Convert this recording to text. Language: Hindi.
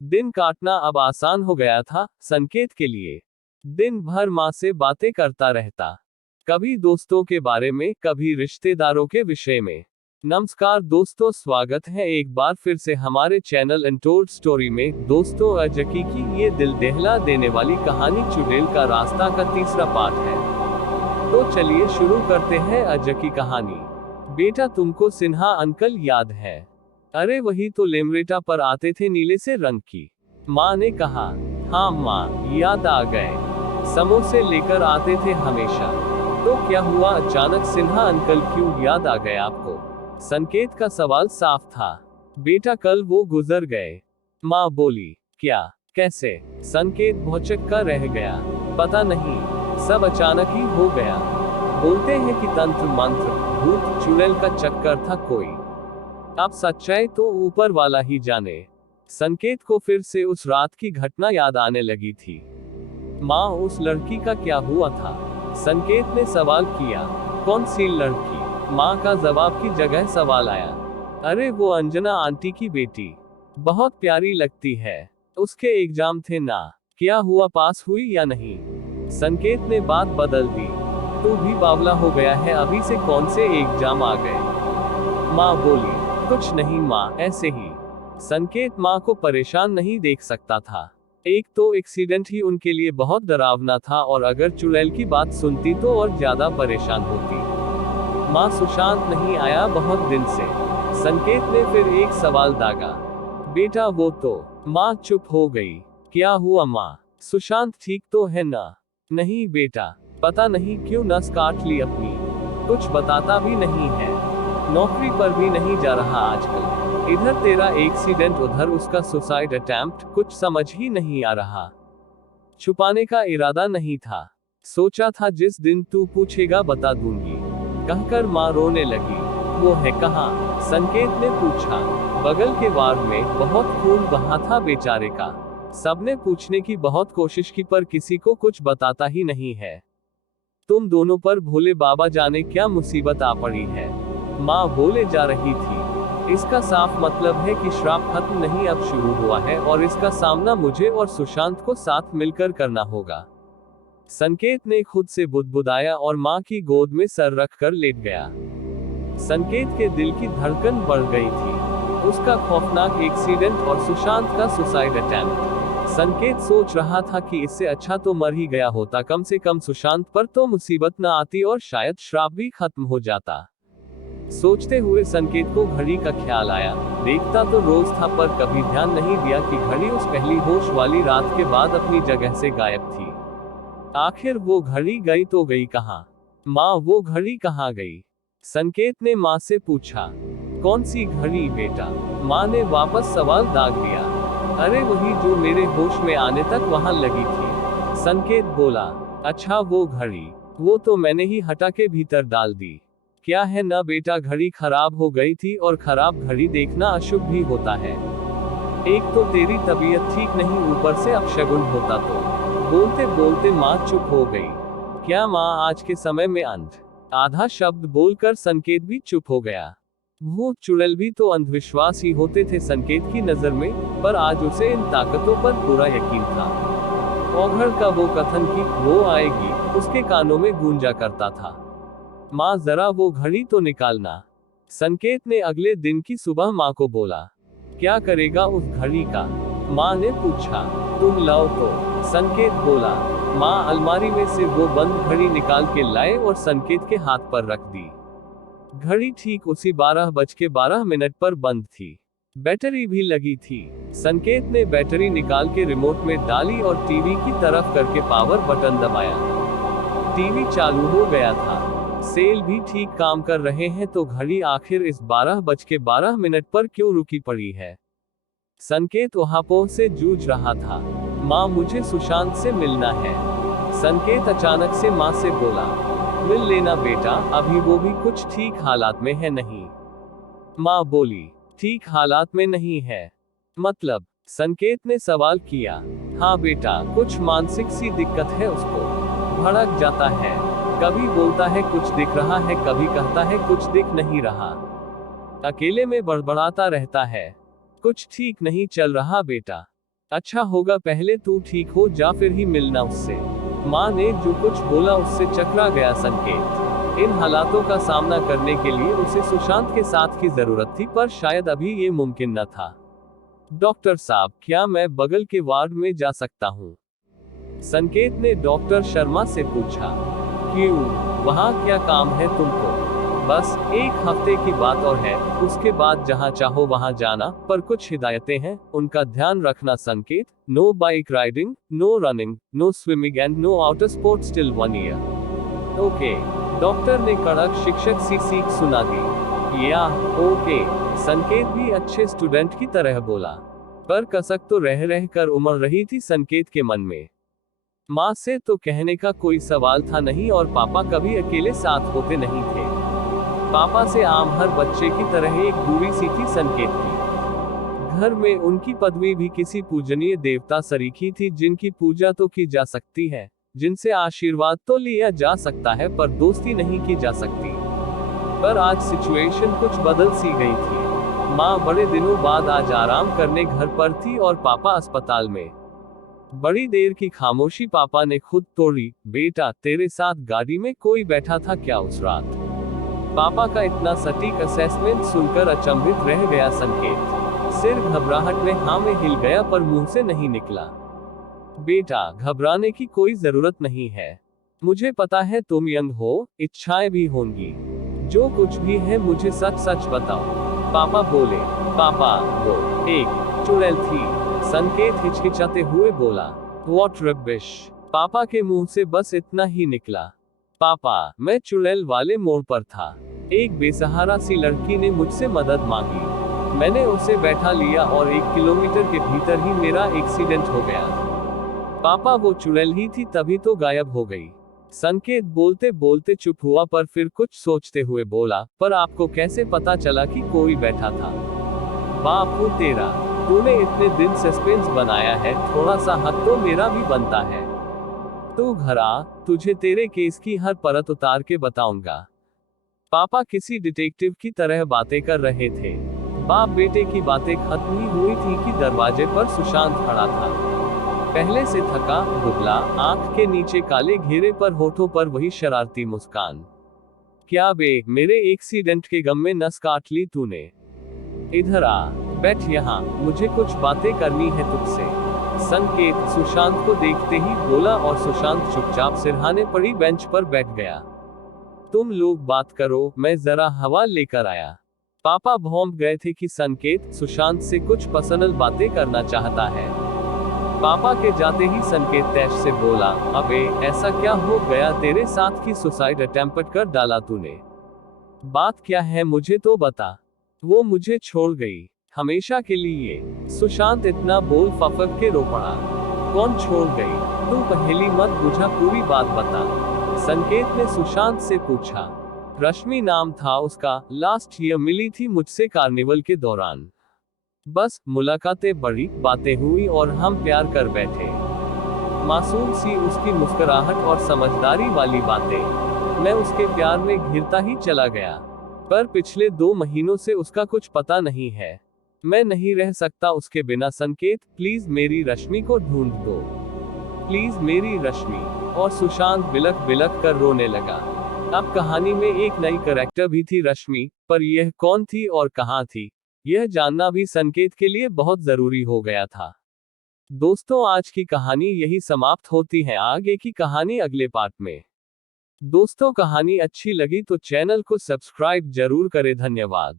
दिन काटना अब आसान हो गया था संकेत के लिए। दिन भर माँ से बातें करता रहता, कभी दोस्तों के बारे में, कभी रिश्तेदारों के विषय में। नमस्कार दोस्तों, स्वागत है एक बार फिर से हमारे चैनल अनटोल्ड स्टोरी में। दोस्तों, अजकी की ये दिल दहला देने वाली कहानी चुड़ैल का रास्ता का तीसरा पार्ट है। तो चलिए शुरू करते हैं आज की कहानी। बेटा, तुमको सिन्हा अंकल याद है? अरे वही तो लेमरेटा पर आते थे नीले से रंग की, माँ ने कहा। हाँ माँ, याद आ गए, समोसे लेकर आते थे हमेशा। तो क्या हुआ, अचानक सिन्हा अंकल क्यों याद आ गए आपको? संकेत का सवाल साफ था। बेटा, कल वो गुजर गए, माँ बोली। क्या? कैसे? संकेत भौचक्का रह गया। पता नहीं, सब अचानक ही हो गया। बोलते हैं कि तंत्र मंत्र, भूत चुड़ैल का चक्कर था कोई। अब सच्चाई तो ऊपर वाला ही जाने। संकेत को फिर से उस रात की घटना याद आने लगी थी। माँ, उस लड़की का क्या हुआ था? संकेत ने सवाल किया। कौन सी लड़की? माँ का जवाब की जगह सवाल आया। अरे वो अंजना आंटी की बेटी, बहुत प्यारी लगती है। उसके एग्जाम थे ना, क्या हुआ, पास हुई या नहीं? संकेत ने बात बदल दी। तू भी बावला हो गया है, अभी से कौन से एग्जाम आ गए? माँ बोली। कुछ नहीं माँ, ऐसे ही। संकेत माँ को परेशान नहीं देख सकता था। एक तो एक्सीडेंट ही उनके लिए बहुत डरावना था, और अगर चुड़ैल की बात सुनती तो और ज्यादा परेशान होती। माँ, सुशांत नहीं आया बहुत दिन से? संकेत ने फिर एक सवाल दागा। बेटा वो तो। माँ चुप हो गई। क्या हुआ माँ, सुशांत ठीक तो है ना? नहीं बेटा, पता नहीं क्यों नस काट ली अपनी, कुछ बताता भी नहीं है। नौकरी पर भी नहीं जा रहा आजकल। इधर तेरा एक्सीडेंट, उधर उसका सुसाइड अटेम्प्ट, कुछ समझ ही नहीं आ रहा। छुपाने का इरादा नहीं था, सोचा था जिस दिन तू पूछेगा बता दूंगी, कहकर माँ रोने लगी। वो है कहाँ? संकेत ने पूछा। बगल के वार्ड में, बहुत खून बहा था बेचारे का। सबने पूछने की बहुत कोशिश की पर किसी को कुछ बताता ही नहीं है। तुम दोनों पर भोले बाबा जाने क्या मुसीबत आ पड़ी है, माँ बोले जा रही थी। इसका साफ मतलब है कि श्राप खत्म नहीं, अब शुरू हुआ है, और इसका सामना मुझे और सुशांत को साथ मिलकर करना होगा। संकेत ने खुद से बुदबुदाया और माँ की गोद में सर रखकर लेट गया। संकेत के दिल की धड़कन बढ़ गई थी। उसका खौफनाक एक्सीडेंट और सुशांत का सुसाइड अटेम्प्ट। संकेत सोच रहा था कि इससे अच्छा तो मर ही गया होता, कम से कम सुशांत पर तो मुसीबत न आती और शायद श्राप भी खत्म हो जाता। सोचते हुए संकेत को घड़ी का ख्याल आया। देखता तो रोज था, पर कभी ध्यान नहीं दिया कि घड़ी उस पहली होश वाली रात के बाद अपनी जगह से गायब थी। आखिर वो घड़ी गई तो गई कहाँ? माँ, वो घड़ी कहाँ गई? संकेत ने माँ से पूछा। कौन सी घड़ी बेटा? माँ ने वापस सवाल दाग दिया। अरे वही जो मेरे होश में आने तक वहां लगी थी, संकेत बोला। अच्छा वो घड़ी, वो तो मैंने ही हटा के भीतर डाल दी। क्या है ना बेटा, घड़ी खराब हो गई थी, और खराब घड़ी देखना अशुभ भी होता है। एक तो तेरी तबीयत ठीक नहीं, ऊपर से अपशगुन होता तो। बोलते बोलते माँ चुप हो गई। क्या माँ, आज के समय में अंध? आधा शब्द बोलकर संकेत भी चुप हो गया। भूत चुड़ैल भी तो अंधविश्वास ही होते थे संकेत की नजर में, पर आज उसे इन ताकतों पर पूरा यकीन था। औघड़ का वो कथन कि वो आएगी, उसके कानों में गूंजा करता था। माँ, जरा वो घड़ी तो निकालना, संकेत ने अगले दिन की सुबह माँ को बोला। क्या करेगा उस घड़ी का? माँ ने पूछा। तुम लाओ तो, संकेत बोला। माँ अलमारी में से वो बंद घड़ी निकाल के लाए और संकेत के हाथ पर रख दी। घड़ी ठीक उसी 12:12 पर बंद थी। बैटरी भी लगी थी। संकेत ने बैटरी निकाल के रिमोट में डाली और टीवी की तरफ करके पावर बटन दबाया। टीवी चालू हो गया था। सेल भी ठीक काम कर रहे हैं, तो घड़ी आखिर इस 12:12 पर क्यों रुकी पड़ी है? संकेत ऊहापोह से जूझ रहा था। माँ, मुझे सुशांत से मिलना है, संकेत अचानक से माँ से बोला। मिल लेना बेटा, अभी वो भी कुछ ठीक हालात में है नहीं, माँ बोली। ठीक हालात में नहीं है मतलब? संकेत ने सवाल किया। हाँ बेटा, कुछ मानसिक सी दिक्कत है उसको, भड़क जाता है, कभी बोलता है कुछ दिख रहा है, कभी कहता है कुछ दिख नहीं रहा, अकेले में बड़बड़ाता रहता है। कुछ ठीक नहीं चल रहा बेटा। अच्छा होगा पहले तू ठीक हो जा फिर ही मिलना उससे। माँ ने जो कुछ बोला उससे चकरा गया संकेत। इन हालातों का सामना करने के लिए उसे सुशांत के साथ की जरूरत थी, पर शायद अभी ये मुमकिन न था। डॉक्टर साहब, क्या मैं बगल के वार्ड में जा सकता हूँ? संकेत ने डॉक्टर शर्मा से पूछा। क्यों, वहाँ क्या काम है तुमको? बस 1 हफ्ते की बात और है, उसके बाद जहाँ चाहो वहाँ जाना, पर कुछ हिदायतें हैं, उनका ध्यान रखना संकेत। No bike riding, no running, no swimming and no outer sports till 1 year. Okay, doctor ने कड़क शिक्षक सी सीख सुना दी। या ओके, संकेत भी अच्छे स्टूडेंट की तरह बोला। पर कसक तो रह रह कर उमड़ रही थी संकेत के मन में। माँ से तो कहने का कोई सवाल था नहीं, और पापा कभी अकेले साथ होते नहीं थे। पापा से आम हर बच्चे की तरह एक दूरी सी थी संकेत की। घर में उनकी पदवी भी किसी पूजनीय देवता सरीखी थी, जिनकी पूजा तो की जा सकती है, जिनसे आशीर्वाद तो लिया जा सकता है, पर दोस्ती नहीं की जा सकती। पर आज सिचुएशन कुछ बदल सी गई थी। माँ बड़े दिनों बाद आज आराम करने घर पर थी और पापा अस्पताल में। बड़ी देर की खामोशी पापा ने खुद तोड़ी। बेटा, तेरे साथ गाड़ी में कोई बैठा था क्या उस रात? पापा का इतना सटीक असेसमेंट सुनकर अचंभित रह गया संकेत। सिर घबराहट में हाँ में हिल गया, पर मुंह से नहीं निकला। बेटा, घबराने की कोई जरूरत नहीं है। मुझे पता है तुम यंग हो, इच्छाएं भी होंगी। जो कुछ भी है मुझे सच सच बताओ, पापा बोले। पापा, वो एक चुड़ैल थी, संकेत हिचकिचाते हुए बोला। What rubbish? पापा के मुंह से बस इतना ही निकला। पापा, मैं चुड़ैल वाले मोड़ पर था। एक बेसहारा सी लड़की ने मुझसे मदद मांगी। मैंने उसे बैठा लिया और 1 किलोमीटर के भीतर ही मेरा एक्सीडेंट हो गया। पापा, वो चुड़ैल ही थी तभी तो गायब हो गई। संकेत बोलते बोलते चुप हुआ, पर फिर कुछ सोचते हुए बोला, पर आपको कैसे पता चला कि कोई बैठा था? बापू तेरा, तूने इतने दिन सस्पेंस बनाया है, थोड़ा सा हक तो मेरा भी बनता है। तू घर आ, तुझे तेरे केस की हर परत उतार के बताऊंगा। पापा किसी डिटेक्टिव की तरह बातें कर रहे थे। बाप बेटे की बातें खत्म ही हुई थी कि दरवाजे पर सुशांत खड़ा था। पहले से थका, दुबला, आंख के नीचे काले घेरे पर होठों पर वही शरारती मुस्कान। क्या बे, मेरे एक्सीडेंट के गम में नस काट ली तूने? इधर आ, बैठ यहाँ, मुझे कुछ बातें करनी है तुझसे। संकेत सुशांत को देखते ही बोला, और सुशांत चुपचाप सिरहाने पड़ी बेंच पर बैठ गया। तुम लोग बात करो, मैं जरा हवा लेकर आया। पापा भौंक गए थे कि संकेत सुशांत से कुछ पर्सनल बातें करना चाहता है। पापा के जाते ही संकेत तैश से बोला, अबे ऐसा क्या हो गया तेरे साथ कि सुसाइड अटेम्प्ट कर डाला तूने? बात क्या है मुझे तो बता। वो मुझे छोड़ गई, हमेशा के लिए। सुशांत इतना बोल फफक के रो पड़ा। कौन छोड़ गई? तू पहेली मत बुझा, पूरी बात बता, संकेत ने सुशांत से पूछा। रश्मि नाम था उसका, लास्ट ईयर मिली थी मुझसे कार्निवल के दौरान। बस मुलाकातें बढ़ी, बातें हुई और हम प्यार कर बैठे। मासूम सी उसकी मुस्कुराहट और समझदारी वाली बातें। मैं उसके प्यार में घिरता ही चला गया। पर पिछले 2 महीनों से उसका कुछ पता नहीं है। मैं नहीं रह सकता उसके बिना संकेत, प्लीज मेरी रश्मि को ढूंढ दो। प्लीज मेरी रश्मि। और सुशांत बिलख बिलख कर रोने लगा। अब कहानी में एक नई कैरेक्टर भी थी रश्मि, पर यह कौन थी और कहां थी, यह जानना भी संकेत के लिए बहुत जरूरी हो गया था। दोस्तों, आज की कहानी यही समाप्त होती है, आगे की कहानी अगले पार्ट में। दोस्तों, कहानी अच्छी लगी तो चैनल को सब्सक्राइब जरूर करें। धन्यवाद।